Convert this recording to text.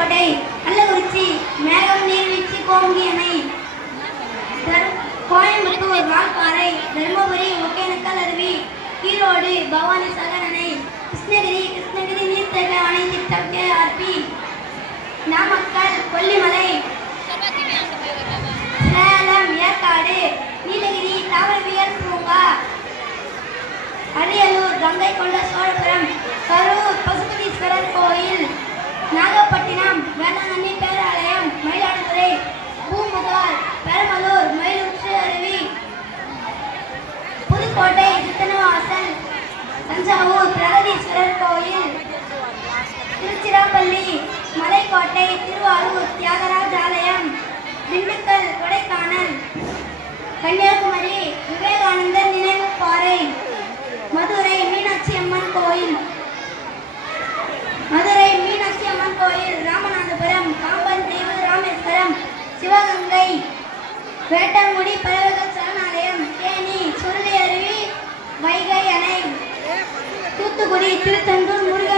புதுக்கோட்டை, கள்ளக்குறிச்சி, மேகம் நீர்வீழ்ச்சி, கோமுகி அணை, கோயம்புத்தூர், வால்பாறை, தருமபுரி, ஒகேனக்கல் அருவி, ஈரோடு, பவானி சாகர் அணை, கிருஷ்ணகிரி நீர்த்தேக்க அணை திட்டம் KRP, நாமக்கல், கொல்லிமலை, சேலம், ஏற்காடு, நீலகிரி, தாவரவியல் பூங்கா, அரியலூர், கங்கை கொண்ட சோழபுரம், கரூர், பசுபதீஸ்வரர் கோயில், நாகப்பட்டினம், வேளாங்கண்ணி பேராலயம், மயிலாடுதுறை, பூம்புகார், பெரம்பலூர், மயிலுற்று அருவி, புதுக்கோட்டை, சித்தனவாசல், தஞ்சாவூர், பிரகதீஸ்வரர் கோயில், திருச்சிராப்பள்ளி, மலைக்கோட்டை, திருவாரூர், தியாகராஜ ஆலயம், திண்டுக்கல், கொடைக்கானல், கன்னியாகுமரி, விவேகானந்தர் நினைவு பாறை, மதுரை, மீனாட்சி அம்மன் கோயில், ராமநாதபுரம், பாம்பன் தீவு, ராமேஸ்வரம், சிவகங்கை, வேட்டங்குடி பறவைகள் சரணாலயம், தேனி, சுருளி அருவி, வைகை அணை, தூத்துக்குடி, திருச்செந்தூர், முருகன்